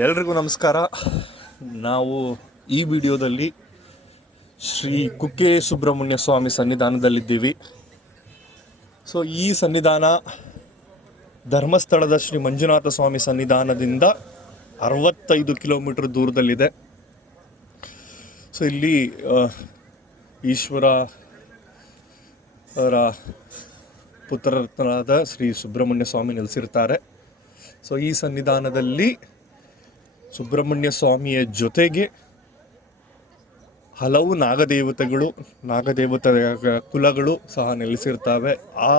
ಎಲ್ರಿಗೂ ನಮಸ್ಕಾರ. ನಾವು ಈ ವಿಡಿಯೋದಲ್ಲಿ ಶ್ರೀ ಕುಕ್ಕೆ ಸುಬ್ರಹ್ಮಣ್ಯ ಸ್ವಾಮಿ ಸನ್ನಿಧಾನದಲ್ಲಿದ್ದೀವಿ. ಸೊ ಈ ಸನ್ನಿಧಾನ ಧರ್ಮಸ್ಥಳದ ಶ್ರೀ ಮಂಜುನಾಥ ಸ್ವಾಮಿ ಸನ್ನಿಧಾನದಿಂದ ಅರವತ್ತೈದು ಕಿಲೋಮೀಟರ್ ದೂರದಲ್ಲಿದೆ. ಸೊ ಇಲ್ಲಿ ಈಶ್ವರ ಅವರ ಪುತ್ರರತ್ನರಾದ ಶ್ರೀ ಸುಬ್ರಹ್ಮಣ್ಯ ಸ್ವಾಮಿ ನೆಲೆಸಿರ್ತಾರೆ. ಸೊ ಈ ಸನ್ನಿಧಾನದಲ್ಲಿ ಸುಬ್ರಹ್ಮಣ್ಯ ಸ್ವಾಮಿಯ ಜೊತೆಗೆ ಹಲವು ನಾಗದೇವತೆಗಳು ನಾಗದೇವತೆಯ ಕುಲಗಳು ಸಹ ನೆಲೆಸಿರ್ತವೆ. ಆ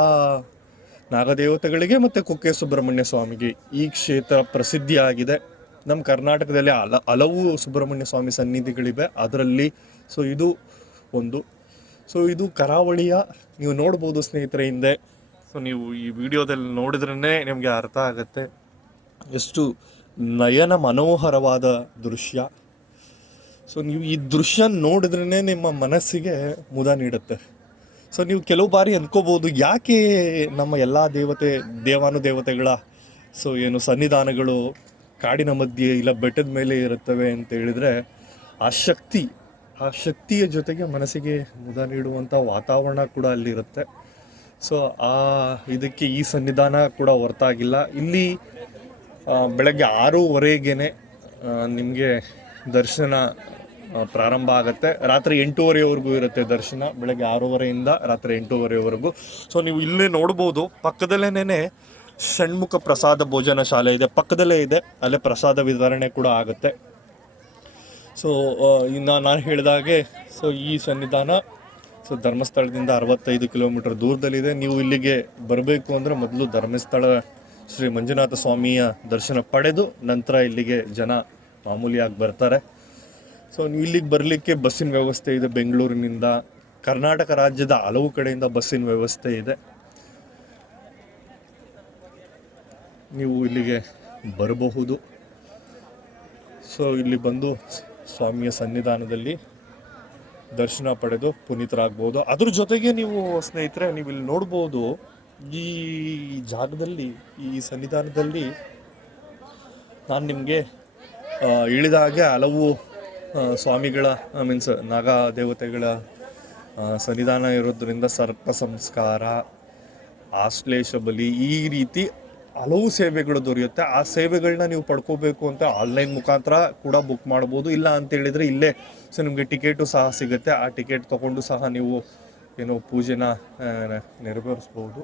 ನಾಗದೇವತೆಗಳಿಗೆ ಮತ್ತು ಕುಕ್ಕೆ ಸುಬ್ರಹ್ಮಣ್ಯ ಸ್ವಾಮಿಗೆ ಈ ಕ್ಷೇತ್ರ ಪ್ರಸಿದ್ಧಿಯಾಗಿದೆ. ನಮ್ಮ ಕರ್ನಾಟಕದಲ್ಲಿ ಹಲ ಹಲವು ಸುಬ್ರಹ್ಮಣ್ಯ ಸ್ವಾಮಿ ಸನ್ನಿಧಿಗಳಿವೆ. ಅದರಲ್ಲಿ ಸೊ ಇದು ಒಂದು. ಸೊ ಇದು ಕರಾವಳಿಯ ನೀವು ನೋಡ್ಬೋದು ಸ್ನೇಹಿತರೆ ಹಿಂದೆ. ಸೊ ನೀವು ಈ ವಿಡಿಯೋದಲ್ಲಿ ನೋಡಿದ್ರೇ ನಿಮಗೆ ಅರ್ಥ ಆಗುತ್ತೆ. ಎಷ್ಟು ನಯನ ಮನೋಹರವಾದ ದೃಶ್ಯ. ಸೊ ನೀವು ಈ ದೃಶ್ಯ ನೋಡಿದ್ರೇ ನಿಮ್ಮ ಮನಸ್ಸಿಗೆ ಮುದ ನೀಡುತ್ತೆ. ಸೊ ನೀವು ಕೆಲವು ಬಾರಿ ಅಂದ್ಕೋಬೋದು ಯಾಕೆ ನಮ್ಮ ಎಲ್ಲ ದೇವತೆ, ದೇವಾನುದೇವತೆಗಳ ಸೊ ಏನು ಸನ್ನಿಧಾನಗಳು ಕಾಡಿನ ಮಧ್ಯೆ ಇಲ್ಲ ಬೆಟ್ಟದ ಮೇಲೆ ಇರುತ್ತವೆ ಅಂತ ಹೇಳಿದರೆ, ಆ ಶಕ್ತಿ, ಆ ಶಕ್ತಿಯ ಜೊತೆಗೆ ಮನಸ್ಸಿಗೆ ಮುದ ನೀಡುವಂಥ ವಾತಾವರಣ ಕೂಡ ಅಲ್ಲಿರುತ್ತೆ. ಸೊ ಆ ಇದಕ್ಕೆ ಈ ಸನ್ನಿಧಾನ ಕೂಡ ಹೊರತಾಗಿಲ್ಲ. ಇಲ್ಲಿ ಬೆಳಗ್ಗೆ ಆರೂವರೆಗೆ ನಿಮಗೆ ದರ್ಶನ ಪ್ರಾರಂಭ ಆಗುತ್ತೆ. ರಾತ್ರಿ ಎಂಟೂವರೆವರೆಗೂ ಇರುತ್ತೆ ದರ್ಶನ, ಬೆಳಗ್ಗೆ ಆರೂವರೆಯಿಂದ ರಾತ್ರಿ ಎಂಟೂವರೆವರೆಗೂ. ಸೊ ನೀವು ಇಲ್ಲೇ ನೋಡ್ಬೋದು. ಪಕ್ಕದಲ್ಲೇನೆ ಷಣ್ಮುಖ ಪ್ರಸಾದ ಭೋಜನ ಶಾಲೆ ಇದೆ. ಪಕ್ಕದಲ್ಲೇ ಇದೆ. ಅಲ್ಲೇ ಪ್ರಸಾದ ವಿತರಣೆ ಕೂಡ ಆಗುತ್ತೆ. ಸೊ ಇನ್ನು ನಾನು ಹೇಳಿದಾಗೆ ಸೊ ಈ ಸನ್ನಿಧಾನ ಸೊ ಧರ್ಮಸ್ಥಳದಿಂದ ಅರವತ್ತೈದು ಕಿಲೋಮೀಟರ್ ದೂರದಲ್ಲಿದೆ. ನೀವು ಇಲ್ಲಿಗೆ ಬರಬೇಕು ಅಂದರೆ ಮೊದಲು ಧರ್ಮಸ್ಥಳ ಶ್ರೀ ಮಂಜುನಾಥ ಸ್ವಾಮಿಯ ದರ್ಶನ ಪಡೆದು ನಂತರ ಇಲ್ಲಿಗೆ ಜನ ಮಾಮೂಲಿಯಾಗಿ ಬರ್ತಾರೆ. ಸೊ ಇಲ್ಲಿಗೆ ಬರಲಿಕ್ಕೆ ಬಸ್ಸಿನ ವ್ಯವಸ್ಥೆ ಇದೆ ಬೆಂಗಳೂರಿನಿಂದ. ಕರ್ನಾಟಕ ರಾಜ್ಯದ ಹಲವು ಕಡೆಯಿಂದ ಬಸ್ಸಿನ ವ್ಯವಸ್ಥೆ ಇದೆ. ನೀವು ಇಲ್ಲಿಗೆ ಬರಬಹುದು. ಸೊ ಇಲ್ಲಿ ಬಂದು ಸ್ವಾಮಿಯ ಸನ್ನಿಧಾನದಲ್ಲಿ ದರ್ಶನ ಪಡೆದು ಪುನೀತರಾಗ್ಬೋದು. ಅದ್ರ ಜೊತೆಗೆ ನೀವು ಸ್ನೇಹಿತರೆ, ನೀವು ಇಲ್ಲಿ ನೋಡ್ಬೋದು ಈ ಜಾಗದಲ್ಲಿ, ಈ ಸನ್ನಿಧಾನದಲ್ಲಿ ನಾನು ನಿಮಗೆ ಇಳಿದಾಗ ಹಲವು ಸ್ವಾಮಿಗಳ ಮೀನ್ಸ್ ನಾಗ ದೇವತೆಗಳ ಸನ್ನಿಧಾನ ಇರೋದ್ರಿಂದ ಸರ್ಪ ಸಂಸ್ಕಾರ, ಆಶ್ಲೇಷ ಬಲಿ ಈ ರೀತಿ ಹಲವು ಸೇವೆಗಳು ದೊರೆಯುತ್ತೆ. ಆ ಸೇವೆಗಳನ್ನ ನೀವು ಪಡ್ಕೋಬೇಕು ಅಂತ ಆನ್ಲೈನ್ ಮುಖಾಂತರ ಕೂಡ ಬುಕ್ ಮಾಡ್ಬೋದು. ಇಲ್ಲ ಅಂತ ಹೇಳಿದ್ರೆ ಇಲ್ಲೇ ಸೊ ನಿಮಗೆ ಟಿಕೆಟು ಸಹ ಸಿಗುತ್ತೆ. ಆ ಟಿಕೆಟ್ ತೊಗೊಂಡು ಸಹ ನೀವು ಏನೋ ಪೂಜೆನ ನೆರವೇರಿಸ್ಬೋದು.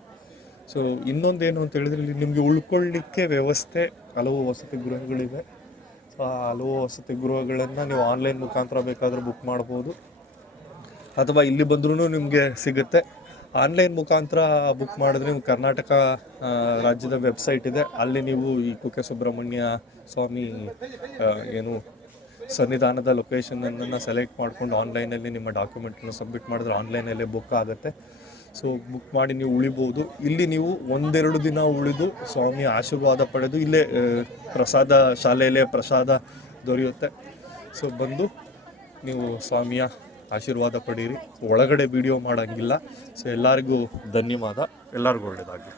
ಸೊ ಇನ್ನೊಂದೇನು ಅಂತ ಹೇಳಿದ್ರೆ ಇಲ್ಲಿ ನಿಮಗೆ ಉಳ್ಕೊಳ್ಳಿಕ್ಕೆ ವ್ಯವಸ್ಥೆ ಹಲವು ವಸತಿ ಗೃಹಗಳಿವೆ. ಸೊ ಆ ಹಲವು ವಸತಿ ಗೃಹಗಳನ್ನು ನೀವು ಆನ್ಲೈನ್ ಮುಖಾಂತರ ಬೇಕಾದರೂ ಬುಕ್ ಮಾಡ್ಬೋದು. ಅಥವಾ ಇಲ್ಲಿ ಬಂದ್ರೂ ನಿಮಗೆ ಸಿಗುತ್ತೆ. ಆನ್ಲೈನ್ ಮುಖಾಂತರ ಬುಕ್ ಮಾಡಿದ್ರೆ ನೀವು ಕರ್ನಾಟಕ ರಾಜ್ಯದ ವೆಬ್ಸೈಟ್ ಇದೆ. ಅಲ್ಲಿ ನೀವು ಈ ಕುಕ್ಕೆ ಸುಬ್ರಹ್ಮಣ್ಯ ಸ್ವಾಮಿ ಏನು ಸನ್ನಿಧಾನದ ಲೊಕೇಶನನ್ನು ಸೆಲೆಕ್ಟ್ ಮಾಡ್ಕೊಂಡು ಆನ್ಲೈನಲ್ಲಿ ನಿಮ್ಮ ಡಾಕ್ಯುಮೆಂಟನ್ನು ಸಬ್ಮಿಟ್ ಮಾಡಿದ್ರೆ ಆನ್ಲೈನಲ್ಲೇ ಬುಕ್ ಆಗುತ್ತೆ. ಸೊ ಬುಕ್ ಮಾಡಿ ನೀವು ಉಳಿಬೋದು. ಇಲ್ಲಿ ನೀವು ಒಂದೆರಡು ದಿನ ಉಳಿದು ಸ್ವಾಮಿ ಆಶೀರ್ವಾದ ಪಡೆದು ಇಲ್ಲೇ ಪ್ರಸಾದ ಶಾಲೆಯಲ್ಲೇ ಪ್ರಸಾದ ದೊರೆಯುತ್ತೆ. ಸೊ ಬಂದು ನೀವು ಸ್ವಾಮಿಯ ಆಶೀರ್ವಾದ ಪಡೀರಿ ಒಳಗಡೆ ವಿಡಿಯೋ ಮಾಡೋಂಗಿಲ್ಲ. ಸೊ ಎಲ್ಲರಿಗೂ ಧನ್ಯವಾದ. ಎಲ್ಲರಿಗೂ ಒಳ್ಳೆಯದಾಗಲಿ